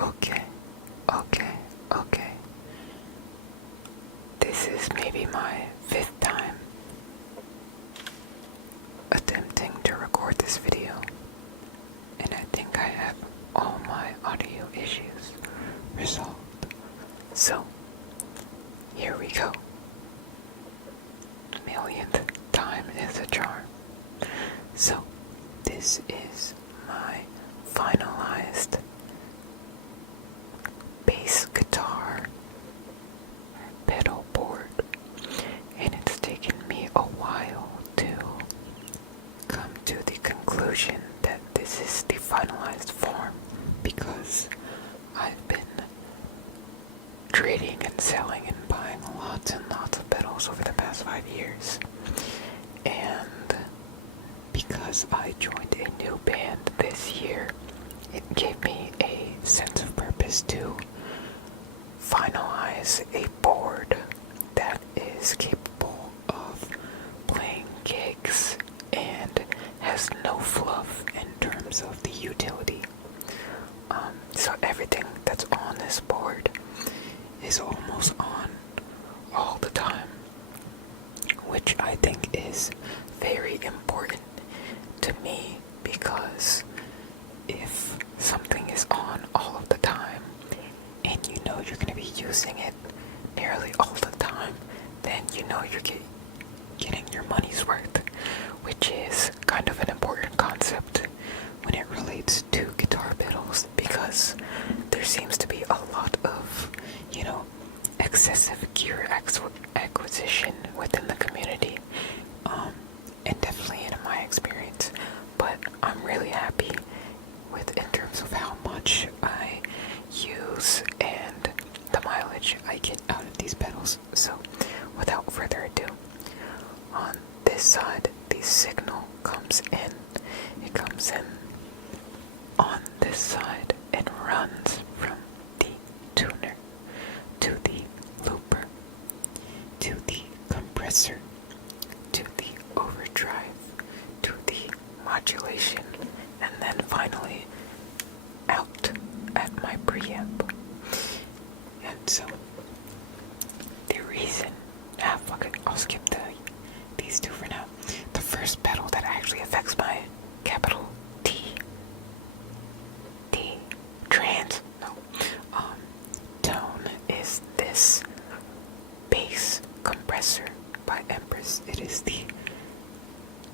Okay, okay, okay. This is maybe my 5th time attempting to record this video, and I think I have all my audio issues resolved. So, here we go. Millionth time is a charm. So, this is my finalized bass guitar pedal board, and it's taken me a while to come to the conclusion that this is the finalized form, because I've been trading and selling and buying lots and lots of pedals over the past 5 years, and because I joined a new band this year, it gave me a sense of purpose to finalize a board that is capable of playing gigs and has no fluff in terms of the utility. So everything that's on this board is almost on all the time, which I think is very important to me, because if something is on all of the time and you know you're going to be using it nearly all the time, then you know you're getting your money's worth, which is kind of an important concept when it relates to guitar pedals, because there seems to be a lot of, excessive gear acquisition within the community, and definitely in my experience. But I'm really happy with in terms of how much I use and the mileage I get out of these pedals. So without further ado, on this side the signal comes in. It comes in on this side and runs from the tuner to the looper to the compressor to the overdrive to the modulation, and then finally out at my preamp. And so the reason, I'll skip these two for now. The first pedal that actually affects my capital tone is this bass compressor by Empress. It is the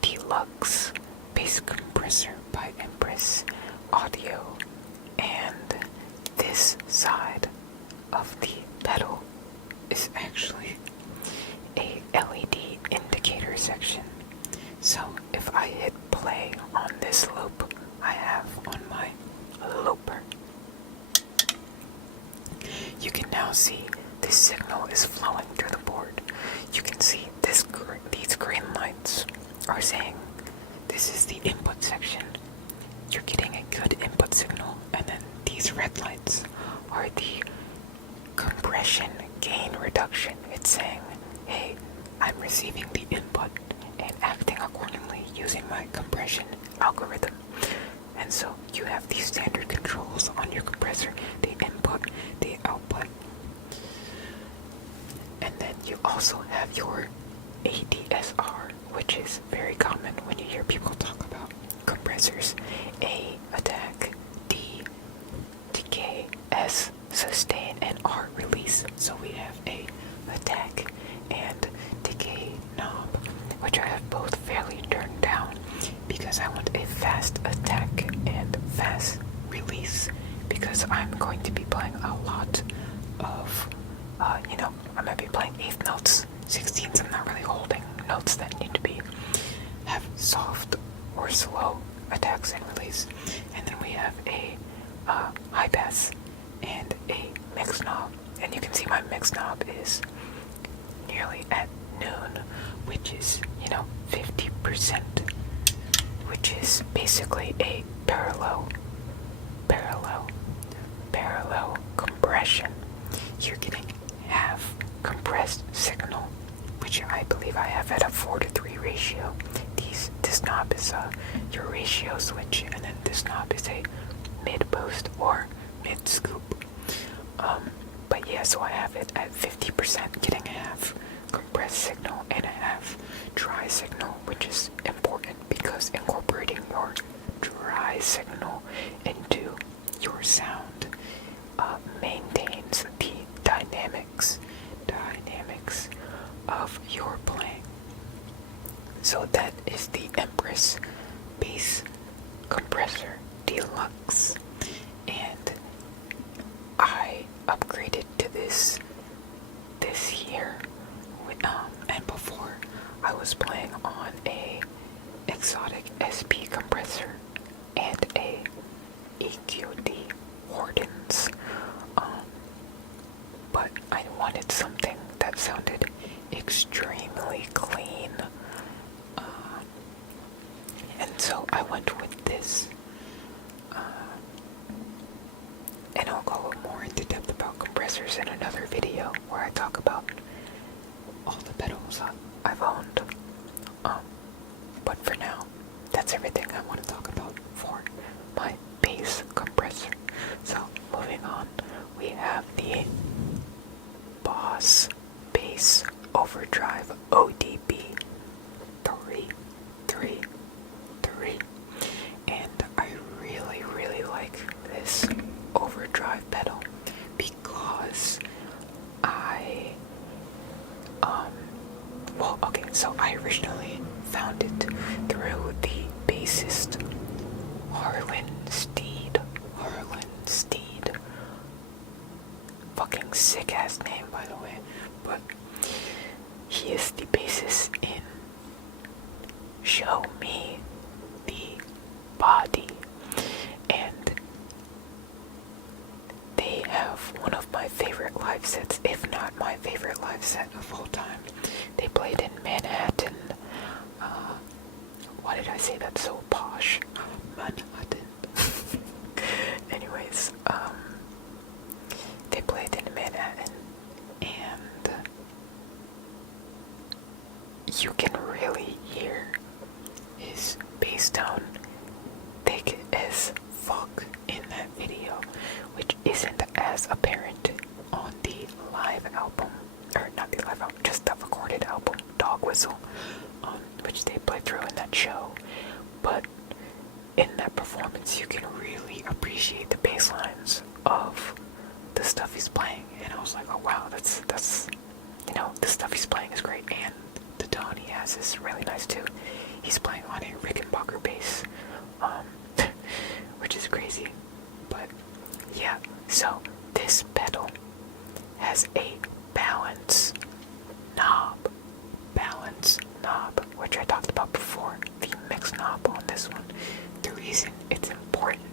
Deluxe bass compressor by Empress audio, and this side of the pedal is actually a LED indicator section. So if I hit play on this loop I have on my looper, you can now see this signal is flowing through the board. You can see these green lights are saying this is the input section. You're getting a good input signal, and then these red lights are the compression gain reduction. It's saying, hey, I'm receiving the input and acting accordingly using my compression algorithm. And so you have these standard controls on your compressor, the input, the output. And then you also have your ADSR, which is very common when you hear people talk about compressors. A, attack, D, decay, S, sustain, and R, release. So we have a attack and decay knob, which I have both fairly turned down because I want a fast attack and fast release, because I'm going to be playing a lot of, I'm going to be playing 8th notes, 16ths. I'm not really holding notes that need to have soft or slow attacks and release. And then we have a high pass and a mix knob, and you can see my mix knob is nearly at noon, which is 50%, which is basically a parallel compression. You're getting half compressed signal, which I believe I have at a 4:3 ratio. This knob is your ratio switch, and then this knob is a mid boost or mid scoop. So I have it at 50%, getting a half compressed signal and a half dry signal, which is important because incorporating your dry signal into your sound maintains the dynamics of your playing. So that is the Empress Bass Compressor Deluxe, and I upgraded to this year. And before I was playing on a exotic SP compressor and a EQD Wardens, but I wanted something that sounded extremely clean, and so I went with this. And I'll go more into depth about compressors in another video where I talk about all the pedals I've owned. But for now, that's everything I want to talk about for my bass compressor. So moving on, we have the Boss Bass Overdrive ODB 333, and I really like this overdrive pedal because so I originally found it through the bassist Harlan Steed. Fucking sick ass name, by the way, but he is the bassist in Show Me the Body, and they have one of my favorite live sets, if not my favorite live set of all time. They played in Manhattan. Why did I say that so posh? Manhattan. Anyways, they played in Manhattan, and you can really hear his bass tone thick as fuck in that video, which isn't as apparent on the live album, or not the live album, just the recorded album, Dog Whistle, which they played through in that show. But in that performance, you can really appreciate the bass lines of the stuff he's playing, and I was like, oh wow, that's the stuff he's playing is great, and the tone he has is really nice too. He's playing on a Rickenbacker bass, which is crazy. But yeah, so this pedal has a balance knob, which I talked about before, the mix knob on this one. The reason it's important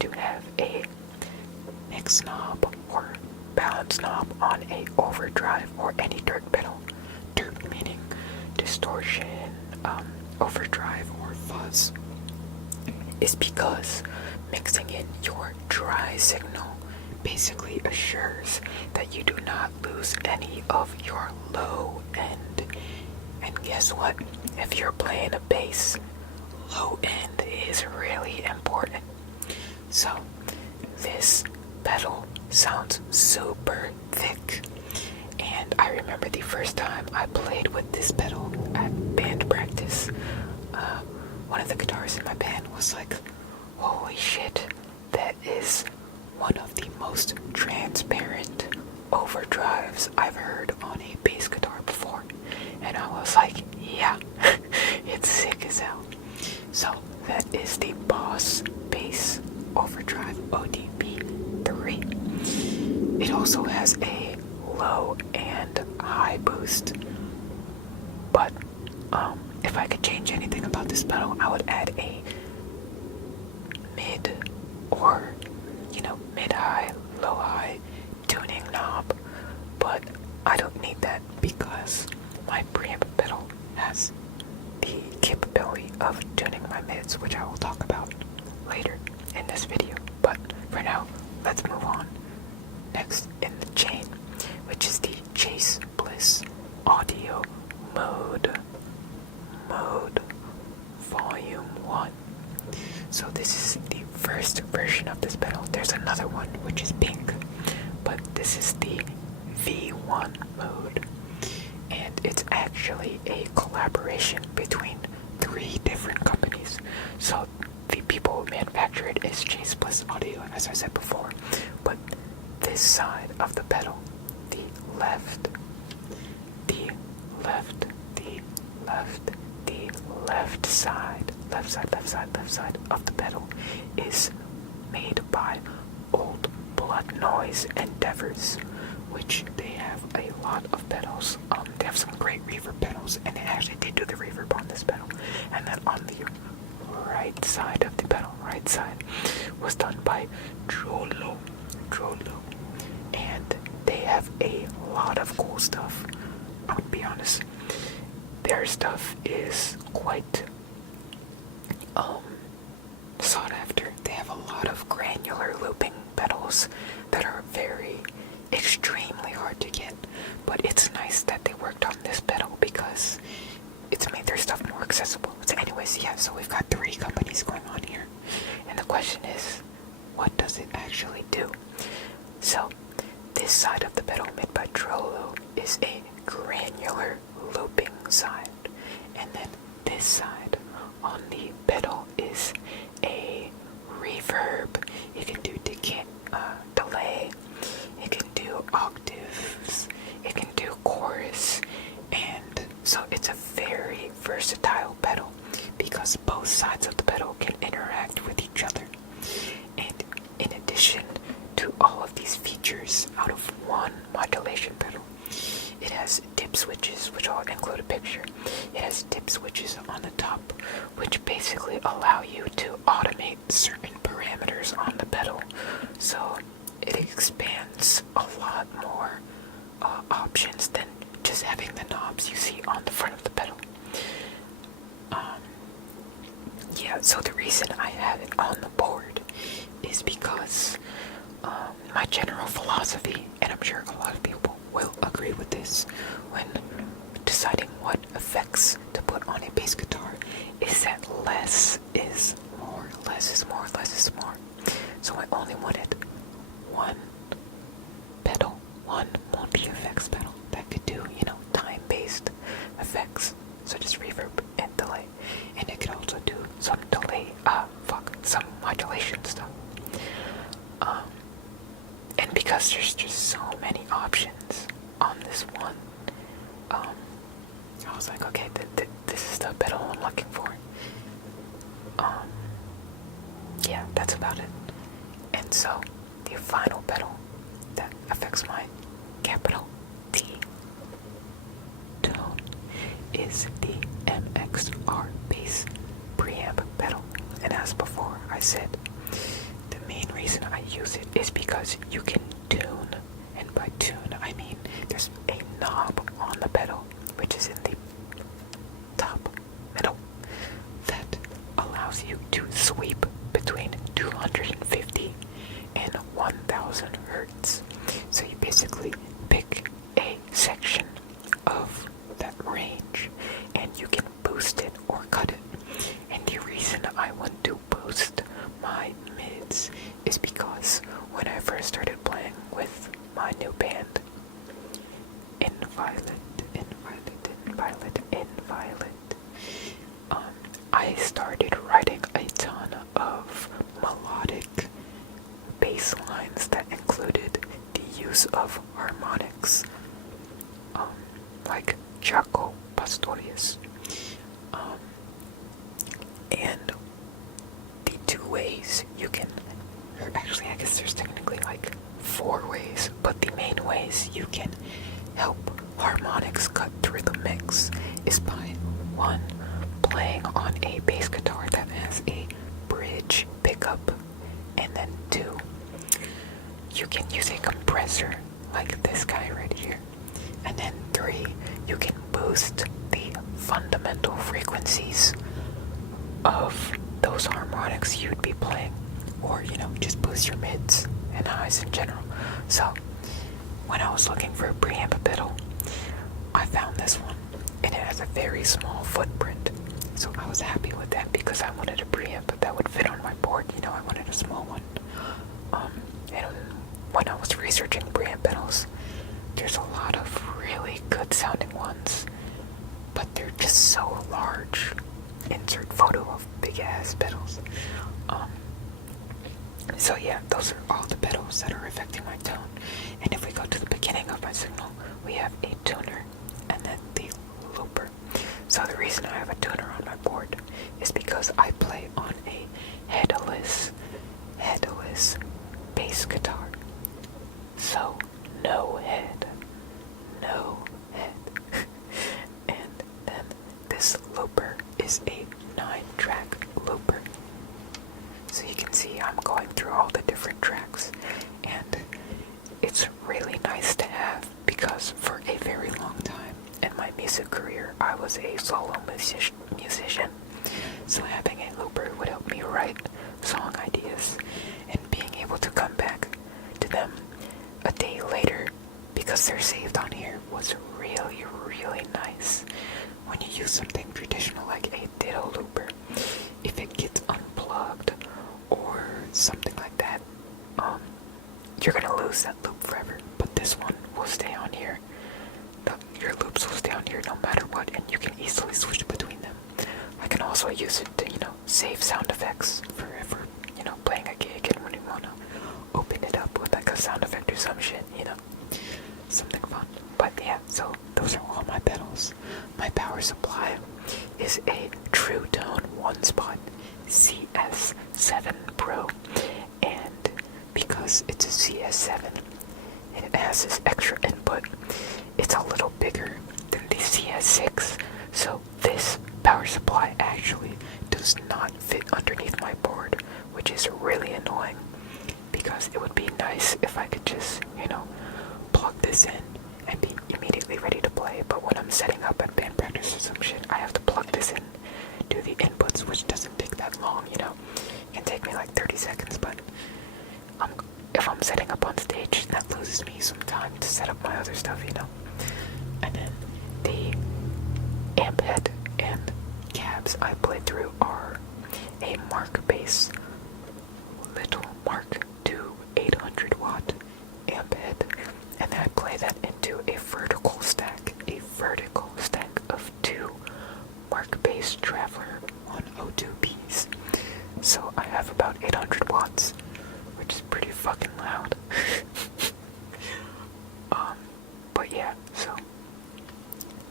to have a mix knob or balance knob on a overdrive or any dirt pedal, dirt meaning distortion, overdrive, or fuzz, is because mixing in your dry signal basically assures that you do not lose any of your low end. And guess what? If you're playing a bass, low end is really important. So this pedal sounds super thick, and I remember the first time I played with this pedal at band practice, one of the guitarists in my band was like, holy shit, that is one of the most transparent overdrives I've heard on a bass guitar before. And I was like, yeah, it's sick as hell. So that is the Boss Bass Overdrive ODB3. It also has a low and high boost, but if I could change anything about this pedal, I would add a mid or mid-high, low-high tuning knob, but I don't need that because my preamp pedal has the capability of tuning my mids, which I will talk about later in this video. But for now, let's move on. Next in the chain, which is the Chase Bliss Audio Mode Volume 1. So this is the first version of this pedal. There's another one which is pink, but this is the V1 mode, and it's actually a collaboration between 3 different companies. So the people who manufacture it is Chase Bliss Audio, as I said before, but this side of the pedal, the left, the left, the left, the left side of the pedal is made by Old Blood Noise Endeavors, which they have a lot of pedals. They have some great reverb pedals, and they actually did do the reverb on this pedal. And then on the right side of the pedal, right side, was done by Trollo, and they have a lot of cool stuff. I'll be honest, their stuff is quite sought after. They have a lot of granular looping pedals that are extremely hard to get, but it's nice that they worked on this pedal because it's made their stuff more accessible. So anyways, yeah, so we've got 3 companies going on here, and the question is, what does it actually do? So this side of the pedal made by Trollo is a granular looping side, and then this side on the pedal is a reverb. You can do delay, you can do octaves, you can do chorus, and so it's a very versatile pedal because both sides of the pedal can interact with each other. And in addition to all of these features out of one modulation pedal, it has dip switches, which I'll include a picture. It has dip switches on the top, which basically allow you to automate certain parameters on the pedal. So it expands a lot more options than just having the knobs you see on the front of the pedal. Yeah, so the reason I have it on the board is because my general philosophy, and I'm sure a lot of people will agree with this when deciding what effects to put on a bass guitar, is that less is more, less is more, less is more. So I only wanted one pedal, one multi-effects pedal that could do, time-based effects, such as reverb and delay. And it could also do some some modulation stuff. And because there's just so many options on this one, I was like, okay, this is the pedal I'm looking for. Yeah, that's about it. And so, the final pedal that affects my capital T tone is the MXR Bass Preamp pedal. And as before, I said, the main reason I use it is because you can tune, and by tune I mean there's a knob on the pedal, which is in the top middle, that allows you to sweep between 250 and 1000 hertz. So you basically pick a section of that range and you can boost it or cut it. And the reason I want to boost my mids is because when I first started playing with my new band, Inviolate, I started writing a ton of melodic bass lines that included the use of harmonics, like Jaco Pastorius. And the 2 ways you can, or actually I guess there's technically like 4 ways, but the main ways you can help harmonics cut through the mix is by 1, playing on a bass guitar that has a bridge pickup, and then 2, you can use a compressor like this guy right here, and then 3, you can boost the fundamental frequencies of those harmonics you'd be playing, or just boost your mids and highs in general. So when I was looking for a preamp pedal, I found this one, and it has a very small footprint, so I was happy with that because I wanted a preamp that would fit on my board. I wanted a small one. And when I was researching preamp pedals, there's a lot of really good sounding ones, but they're just so large. Insert photo of big ass pedals. So yeah, those are all the pedals that are affecting my tone. And if we go to the beginning of my signal, we have a tuner and then the looper. So the reason I have a tuner on my board is because I play on a headless bass guitar. So no head. And then this looper is a 9-track looper. So you can see I'm going through all the different tracks, and it's really nice to have because for a very long time in my music career I was a solo musician. So having a looper would help me write song ideas, and being able to come back to them a day later because they're saved on here was really, really nice. When you use something traditional like a ditto looper, if it gets unplugged or something like that, you're gonna lose that loop forever. But this one will stay on here. Your loops will stay on here no matter what, and you can easily switch between them. I can also use it to, save sound effects forever, playing a gig, and when you wanna open it up with like a sound effect or some shit, something fun. But yeah, so those are all my pedals. My power supply is a True Tone 1-spot CS7 Pro, and because it's a CS7 and it has this extra input, it's a little bigger than the CS6, so this power supply actually does not fit underneath my board, which is really annoying because it would be nice if I could just, plug this in and be immediately ready to play. But when I'm setting up at band practice or some shit, I have to plug this in, do the inputs, which doesn't take that long, It can take me like 30 seconds, but if I'm setting up on stage, that loses me some time to set up my other stuff, And then the Amphead and cabs I played through are a Markbass Little Mark II 800-watt Amphead, and then I play that into a vertical stack of 2 Markbass Traveler 102Bs. So I have about 800 watts, which is pretty fucking loud. But yeah, so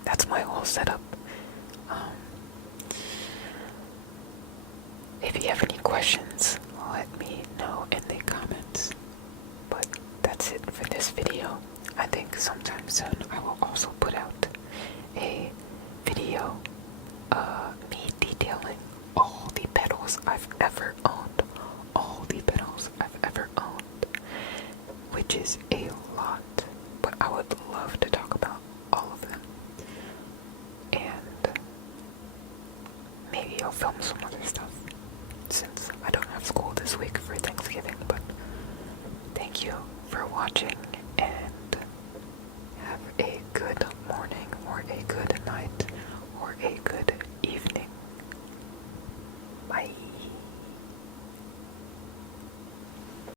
that's my whole setup. If you have any questions, let me know in the comments. But that's it for this video. I think sometime soon I will also put out a video me detailing all the pedals I've ever owned. Which is a lot, but I would love to talk about all of them. And maybe I'll film some other stuff since I don't have school this week for Thanksgiving. But thank you for watching,